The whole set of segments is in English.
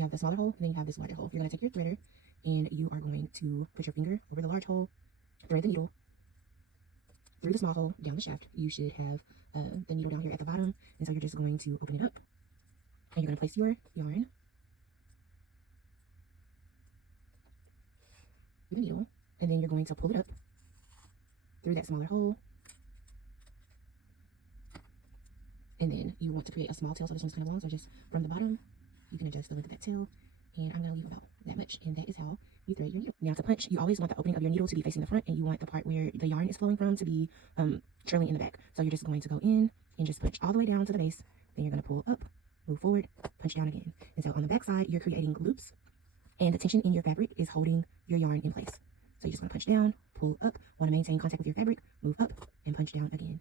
you have the smaller hole, and then you have this larger hole. You're going to take your threader, and you are going to put your finger over the large hole, thread the needle through the small hole down the shaft. You should have the needle down here at the bottom, and so you're just going to open it up, and you're going to place your yarn through the needle, and then you're going to pull it up through that smaller hole, and then you want to create a small tail. So this one's kind of long, so just from the bottom you can adjust the length of that tail, and I'm going to leave about that much, and that is how you thread your needle. Now to punch, you always want the opening of your needle to be facing the front, and you want the part where the yarn is flowing from to be trailing in the back. So you're just going to go in and just punch all the way down to the base, then you're going to pull up, move forward, punch down again. And so on the back side, you're creating loops, and the tension in your fabric is holding your yarn in place. So you're just going to punch down, pull up, want to maintain contact with your fabric, move up, and punch down again.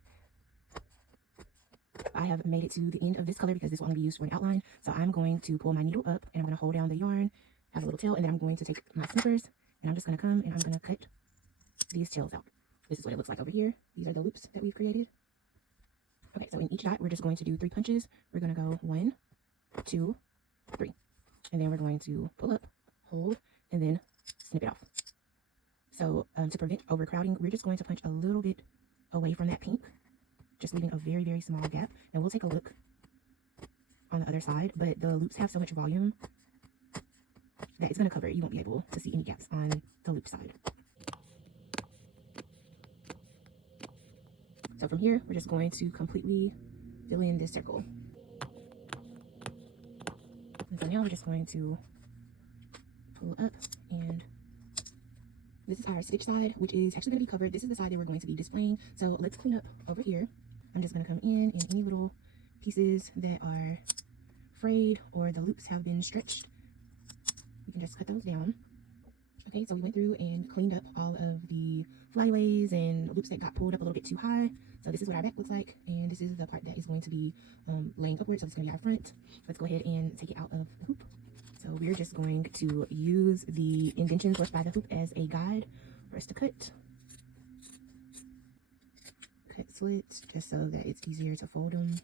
I have made it to the end of this color because this will only be used for an outline. So I'm going to pull my needle up, and I'm going to hold down the yarn, have a little tail, and then I'm going to take my snippers, and I'm just going to come and I'm going to cut these tails out. This is what it looks like over here. These are the loops that we've created. Okay, so in each dot, we're just going to do 3 punches. We're going to go 1, 2, 3. And then we're going to pull up, hold, and then snip it off. So to prevent overcrowding, we're just going to punch a little bit away from that pink, just leaving a very, very small gap. And we'll take a look on the other side, but the loops have so much volume that it's going to cover it. You won't be able to see any gaps on the loop side. So from here, we're just going to completely fill in this circle. And so now we're just going to pull up, and this is our stitch side, which is actually going to be covered. This is the side that we're going to be displaying. So let's clean up over here. I'm just going to come in, and any little pieces that are frayed or the loops have been stretched, we can just cut those down. Okay, so we went through and cleaned up all of the flyaways and loops that got pulled up a little bit too high. So this is what our back looks like, and this is the part that is going to be laying upwards. So it's going to be our front. Let's go ahead and take it out of the hoop. So we're just going to use the indentions left by the hoop as a guide for us to cut slits, just so that it's easier to fold them.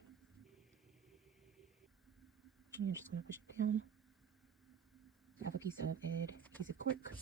And you're just going to push it down. I have a piece of adhesive cork.